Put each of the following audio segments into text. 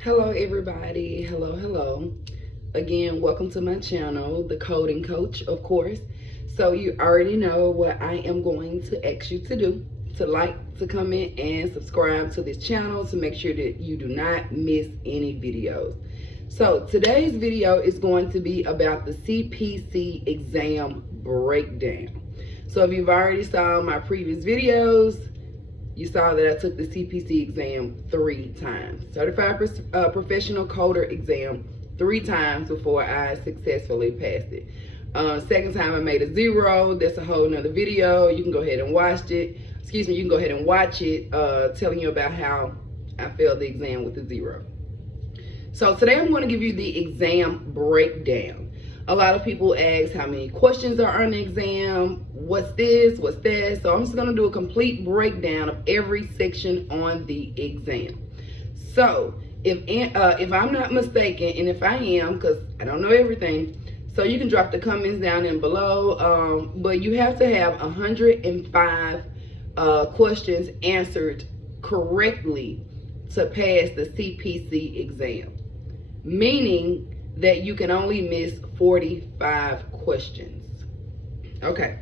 Hello everybody, hello. Again, welcome to my channel, The Coding Coach, of course. So you already know what I am going to ask you to do, to like, to comment, and subscribe to this channel to make sure that you do not miss any videos. So today's video is going to be about the CPC Exam Breakdown. So if you've already saw my previous videos, you saw that I took the CPC exam 3 times. Certified Professional Coder exam 3 times before I successfully passed it. Second time I made a 0. That's a whole nother video. You can go ahead and watch it. You can go ahead and watch it, telling you about how I failed the exam with a 0. So today I'm going to give you the exam breakdown. A lot of people ask how many questions are on the exam, what's this, what's that. So I'm just going to do a complete breakdown of every section on the exam. So if I'm not mistaken, and if I am, because I don't know everything, so you can drop the comments down in below, but you have to have 105 questions answered correctly to pass the CPC exam, meaning that you can only miss 45 questions. Okay,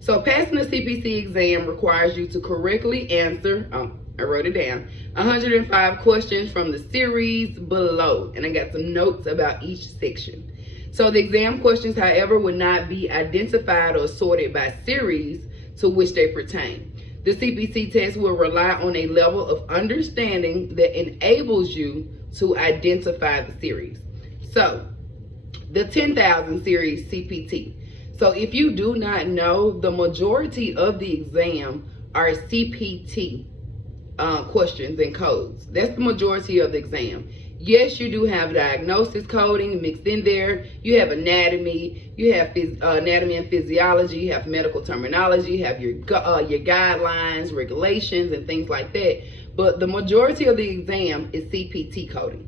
so passing the CPC exam requires you to correctly answer, I wrote it down, 105 questions from the series below, and I got some notes about each section. So the exam questions, however, would not be identified or sorted by series to which they pertain. The CPC test will rely on a level of understanding that enables you to identify the series. So, the 10,000 series CPT. So if you do not know, the majority of the exam are CPT questions and codes. That's the majority of the exam. Yes, you do have diagnosis coding mixed in there. You have anatomy. You have anatomy and physiology. You have medical terminology. You have your guidelines, regulations, and things like that. But the majority of the exam is CPT coding.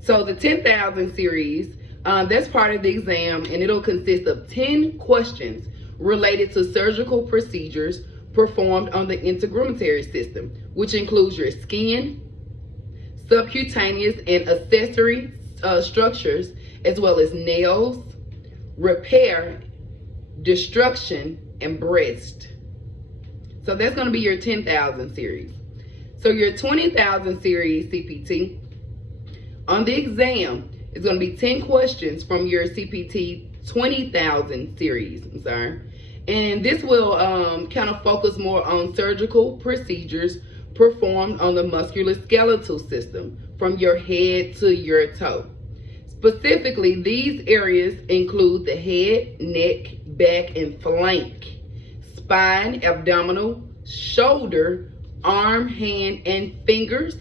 So the 10,000 series, that's part of the exam, and it'll consist of 10 questions related to surgical procedures performed on the integumentary system, which includes your skin, subcutaneous and accessory structures, as well as nails, repair, destruction, and breast. So that's going to be your 10,000 series. So your 20,000 series CPT, on the exam, it's going to be 10 questions from your CPT 20,000 series, and this will kind of focus more on surgical procedures performed on the musculoskeletal system from your head to your toe. Specifically, these areas include the head, neck, back, and flank, spine, abdominal, shoulder, arm, hand, and fingers,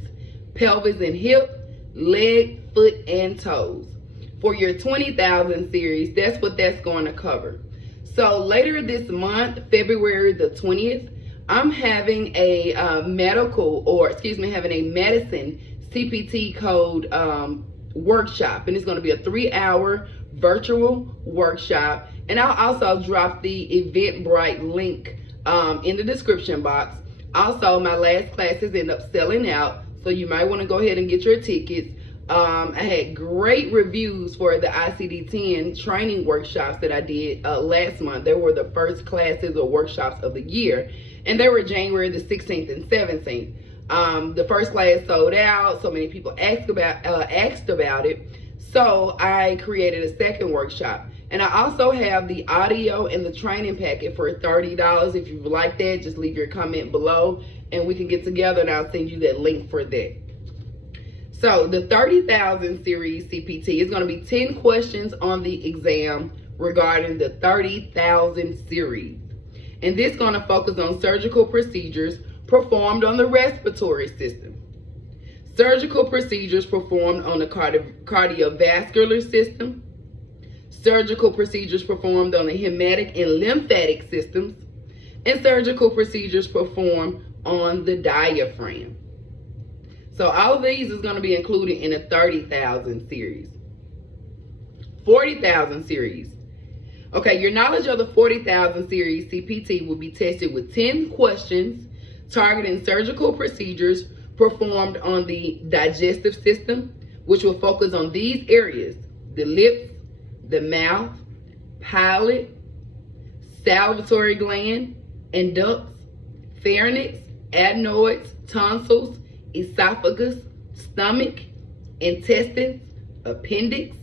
pelvis and hip, leg, foot, and toes. For your 20,000 series, that's what that's going to cover. So later this month, February the 20th, I'm having a having a medicine CPT code workshop, and it's going to be a 3-hour virtual workshop. And I'll also drop the Eventbrite link in the description box. Also, my last classes end up selling out, so you might want to go ahead and get your tickets. I had great reviews for the ICD-10 training workshops that I did last month. They were the first classes or workshops of the year, and they were January the 16th and 17th. The first class sold out. So many people asked about it. So I created a second workshop. And I also have the audio and the training packet for $30. If you like that, just leave your comment below and we can get together and I'll send you that link for that. So the 30,000 series CPT is going to be 10 questions on the exam regarding the 30,000 series. And this is going to focus on surgical procedures performed on the respiratory system, surgical procedures performed on the cardiovascular system, surgical procedures performed on the hemic and lymphatic systems, and surgical procedures performed on the diaphragm. So all of these is going to be included in a 30,000 series. 40,000 series. Okay, your knowledge of the 40,000 series CPT will be tested with 10 questions targeting surgical procedures performed on the digestive system, which will focus on these areas: the lips, the mouth, palate, salivary gland and ducts, pharynx, adenoids, tonsils, esophagus, stomach, intestines, appendix,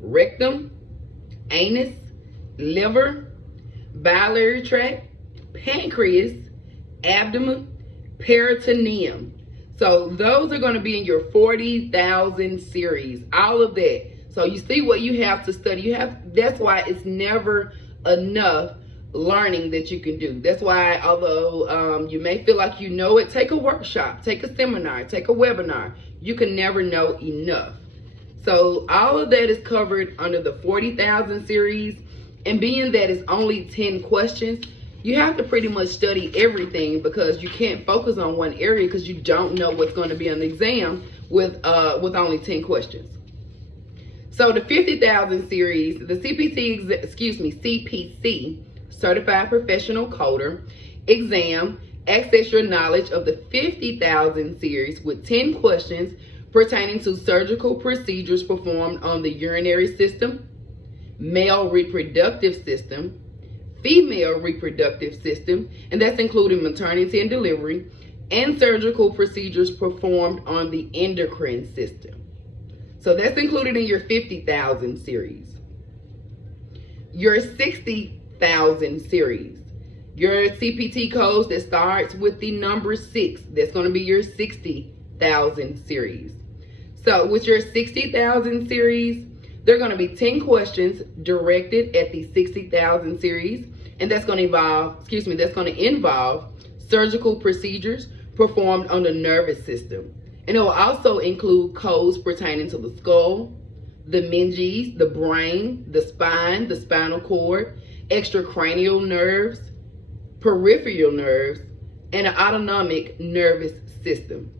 rectum, anus, liver, biliary tract, pancreas, abdomen, peritoneum. So those are going to be in your 40,000 series, all of that. So you see what you have to study. That's why it's never enough learning that you can do. That's why, although you may feel like you know it, take a workshop, take a seminar, take a webinar. You can never know enough. So all of that is covered under the 40,000 series. And being that it's only 10 questions, you have to pretty much study everything, because you can't focus on one area because you don't know what's going to be on the exam with only 10 questions. So the 50,000 series, the CPC, Certified Professional Coder exam, access your knowledge of the 50,000 series with 10 questions pertaining to surgical procedures performed on the urinary system, male reproductive system, female reproductive system, and that's including maternity and delivery, and surgical procedures performed on the endocrine system. So that's included in your 50,000 series. Your 60,000 series, your CPT codes that starts with the number 6, that's going to be your 60,000 series. So with your 60,000 series, there are going to be 10 questions directed at the 60,000 series, and that's going to involve surgical procedures performed on the nervous system. And it will also include codes pertaining to the skull, the meninges, the brain, the spine, the spinal cord, extracranial nerves, peripheral nerves, and an autonomic nervous system.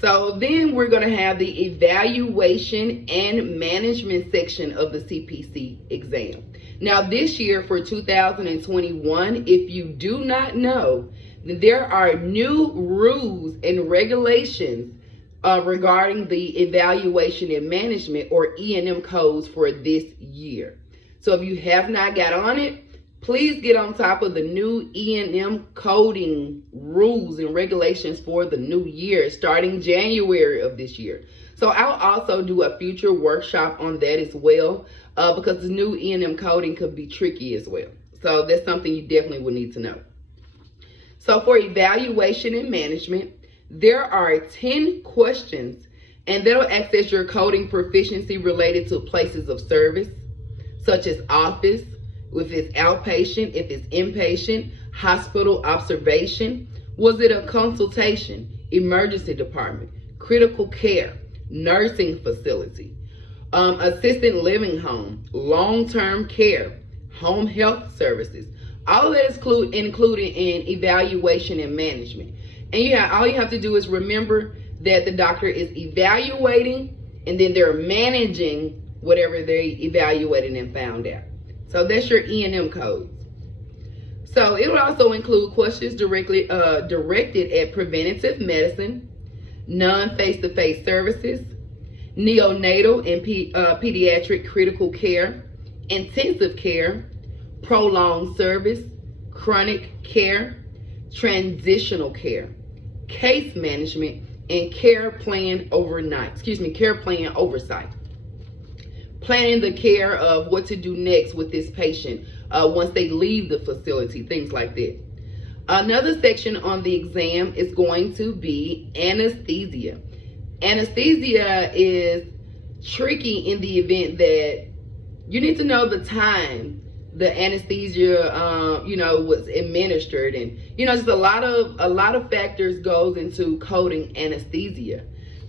So then we're going to have the evaluation and management section of the CPC exam. Now this year for 2021, if you do not know, there are new rules and regulations regarding the evaluation and management, or E&M codes, for this year. So if you have not got on it, please get on top of the new E&M coding rules and regulations for the new year, starting January of this year. So I'll also do a future workshop on that as well, because the new E&M coding could be tricky as well. So that's something you definitely would need to know. So for evaluation and management, there are 10 questions, and that'll access your coding proficiency related to places of service, such as office, if it's outpatient, if it's inpatient, hospital observation, was it a consultation, emergency department, critical care, nursing facility, assisted living home, long-term care, home health services. All of that is included in evaluation and management. And all you have to do is remember that the doctor is evaluating, and then they're managing whatever they evaluated and found out. So that's your E&M codes. So it will also include questions directed at preventative medicine, non-face-to-face services, neonatal and pediatric critical care, intensive care, prolonged service, chronic care, transitional care, case management, and care plan oversight. Planning the care of what to do next with this patient once they leave the facility, things like that. Another section on the exam is going to be anesthesia. Anesthesia is tricky in the event that you need to know the time the anesthesia was administered, and just a lot of factors goes into coding anesthesia.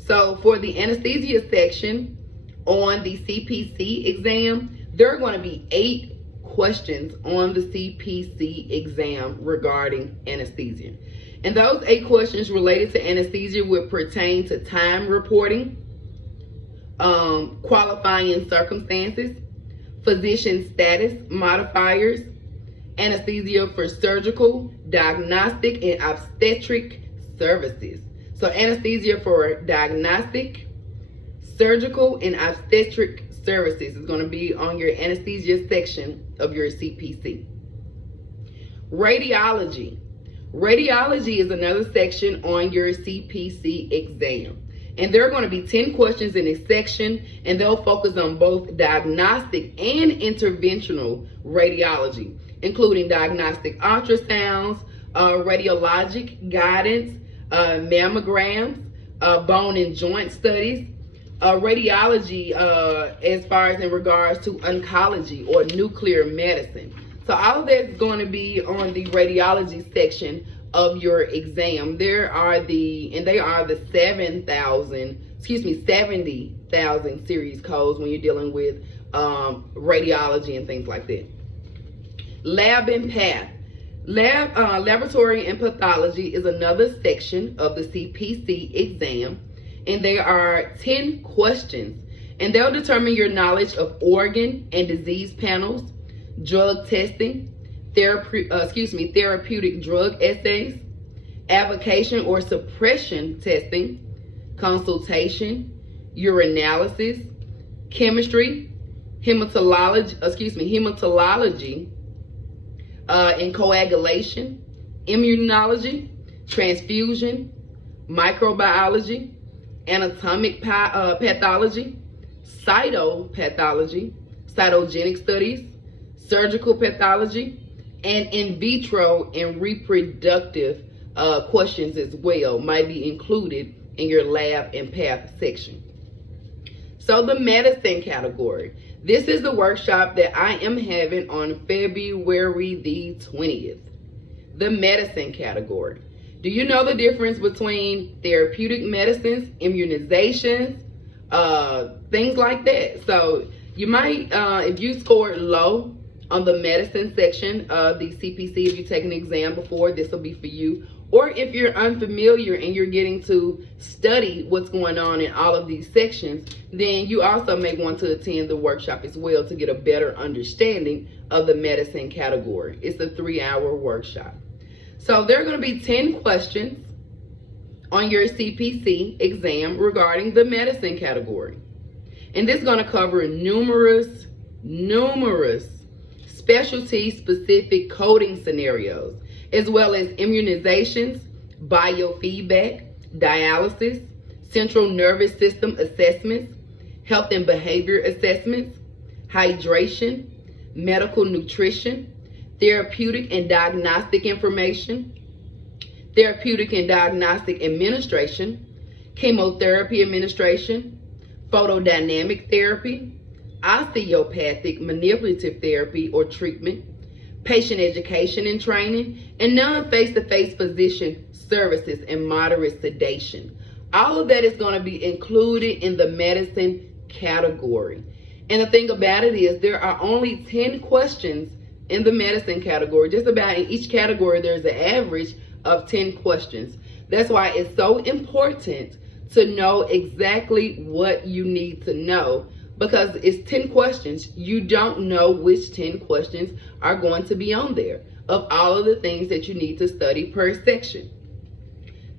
So for the anesthesia section on the CPC exam, there are going to be 8 questions on the CPC exam regarding anesthesia. And those 8 questions related to anesthesia will pertain to time reporting, qualifying circumstances, physician status modifiers, anesthesia for surgical, diagnostic, and obstetric services. So anesthesia for diagnostic, surgical, and obstetric services is going to be on your anesthesia section of your CPC. Radiology. Radiology is another section on your CPC exam. And there are going to be 10 questions in this section, and they'll focus on both diagnostic and interventional radiology, including diagnostic ultrasounds, radiologic guidance, mammograms, bone and joint studies, radiology as far as in regards to oncology or nuclear medicine. So all of that's going to be on the radiology section of your exam. They are the 70,000 series codes when you're dealing with radiology and things like that. Lab and path. Laboratory and pathology is another section of the CPC exam, and there are 10 questions, and they'll determine your knowledge of organ and disease panels, drug testing, therapeutic drug assays, avocation or suppression testing, consultation, urinalysis, chemistry, hematology, and coagulation, immunology, transfusion, microbiology, anatomic pathology, cytopathology, cytogenic studies, surgical pathology, and in vitro and reproductive questions as well might be included in your lab and path section. So the medicine category. This is the workshop that I am having on February the 20th. The medicine category. Do you know the difference between therapeutic medicines, immunizations, things like that? So you might, if you scored low on the medicine section of the CPC, if you take an exam before, this will be for you. Or if you're unfamiliar and you're getting to study what's going on in all of these sections, then you also may want to attend the workshop as well to get a better understanding of the medicine category. It's a 3-hour workshop. So there are going to be 10 questions on your CPC exam regarding the medicine category. And this is going to cover numerous specialty-specific coding scenarios, as well as immunizations, biofeedback, dialysis, central nervous system assessments, health and behavior assessments, hydration, medical nutrition, therapeutic and diagnostic information, therapeutic and diagnostic administration, chemotherapy administration, photodynamic therapy, osteopathic manipulative therapy or treatment, patient education and training, and non-face-to-face physician services and moderate sedation. All of that is going to be included in the medicine category. And the thing about it is there are only 10 questions in the medicine category. Just about in each category there's an average of 10 questions. That's why it's so important to know exactly what you need to know, because it's 10 questions. You don't know which 10 questions are going to be on there of all of the things that you need to study per section.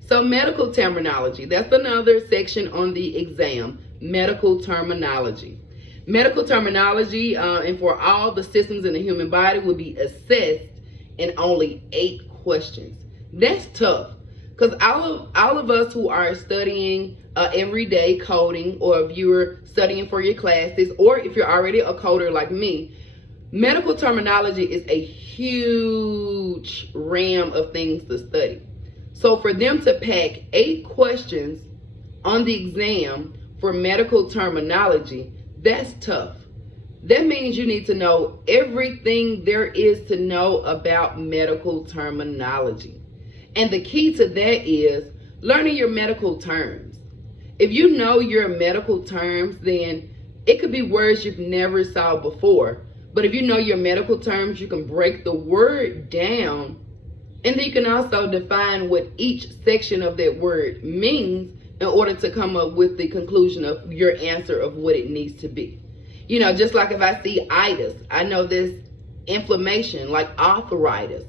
So medical terminology, that's another section on the exam, medical terminology. Medical terminology, and for all the systems in the human body, will be assessed in only 8 questions. That's tough, because all of us who are studying everyday coding, or if you're studying for your classes, or if you're already a coder like me, medical terminology is a huge ram of things to study. So for them to pack 8 questions on the exam for medical terminology, that's tough. That means you need to know everything there is to know about medical terminology. And the key to that is learning your medical terms. If you know your medical terms, then it could be words you've never saw before. But if you know your medical terms, you can break the word down, and then you can also define what each section of that word means in order to come up with the conclusion of your answer of what it needs to be. You know, just like if I see itis, I know this inflammation like arthritis.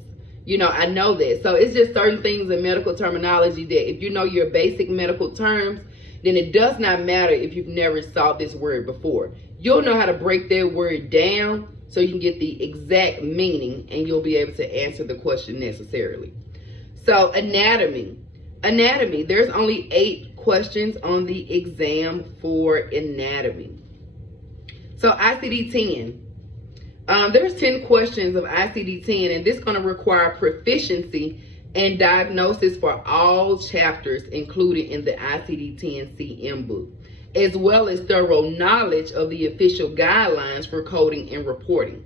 I know that. So it's just certain things in medical terminology that if you know your basic medical terms, then it does not matter if you've never saw this word before. You'll know how to break that word down so you can get the exact meaning, and you'll be able to answer the question necessarily. So anatomy. There's only 8 questions on the exam for anatomy. So ICD-10. There's 10 questions of ICD-10, and this is going to require proficiency and diagnosis for all chapters included in the ICD-10 CM book, as well as thorough knowledge of the official guidelines for coding and reporting.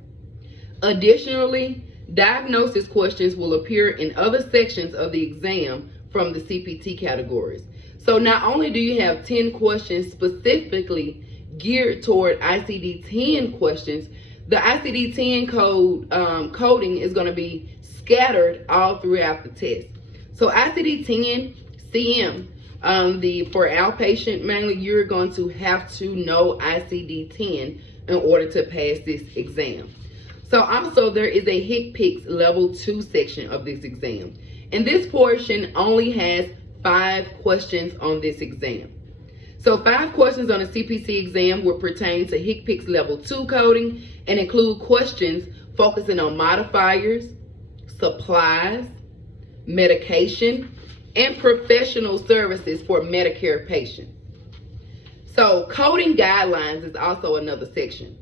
Additionally, diagnosis questions will appear in other sections of the exam from the CPT categories. So not only do you have 10 questions specifically geared toward ICD-10 questions, the ICD-10 coding is going to be scattered all throughout the test. So ICD-10 CM, for outpatient mainly, you're going to have to know ICD-10 in order to pass this exam. So also there is a HCPCS level 2 section of this exam, and this portion only has 5 questions on this exam. So 5 questions on the CPC exam will pertain to HCPCS level 2 coding and include questions focusing on modifiers, supplies, medication, and professional services for Medicare patients. So coding guidelines is also another section.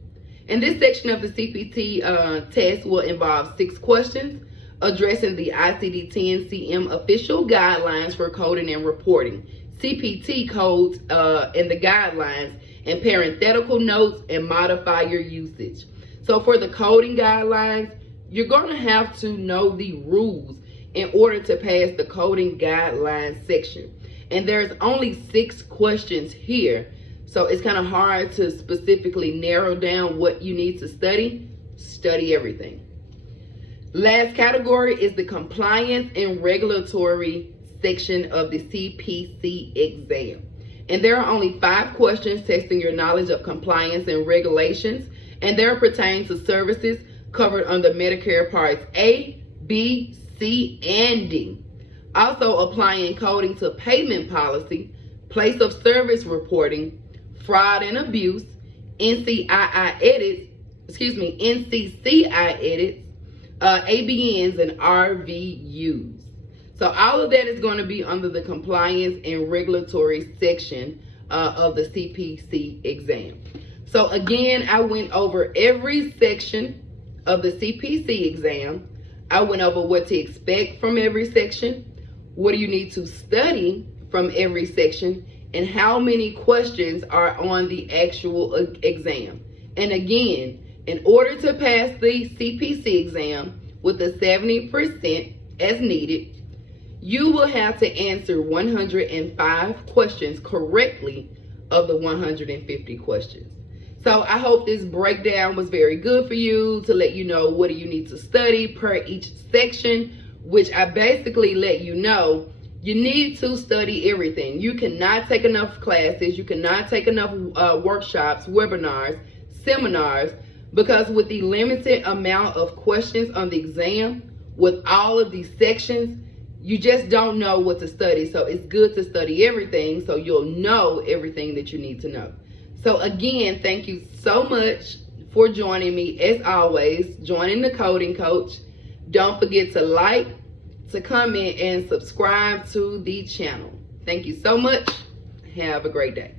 And this section of the CPT test will involve 6 questions addressing the ICD-10 CM official guidelines for coding and reporting, CPT codes and the guidelines, and parenthetical notes and modifier usage. So for the coding guidelines, you're going to have to know the rules in order to pass the coding guidelines section. And there's only 6 questions here, so it's kind of hard to specifically narrow down what you need to study. Study everything. Last category is the compliance and regulatory section of the CPC exam. And there are only 5 questions testing your knowledge of compliance and regulations, and they're pertaining to services covered under Medicare Parts A, B, C, and D. Also applying coding to payment policy, place of service reporting, fraud and abuse, NCCI edits, ABNs, and RVUs. So all of that is going to be under the compliance and regulatory section of the CPC exam. So again, I went over every section of the CPC exam. I went over what to expect from every section, what do you need to study from every section, and how many questions are on the actual exam. And again, in order to pass the CPC exam with a 70% as needed, you will have to answer 105 questions correctly of the 150 questions. So I hope this breakdown was very good for you to let you know what do you need to study per each section, which I basically let you know you need to study everything. You cannot take enough classes, you cannot take enough workshops, webinars, seminars, because with the limited amount of questions on the exam, with all of these sections, you just don't know what to study. So it's good to study everything so you'll know everything that you need to know. So again, thank you so much for joining me. As always, joining the Coding Coach. Don't forget to like, to comment, and subscribe to the channel. Thank you so much. Have a great day.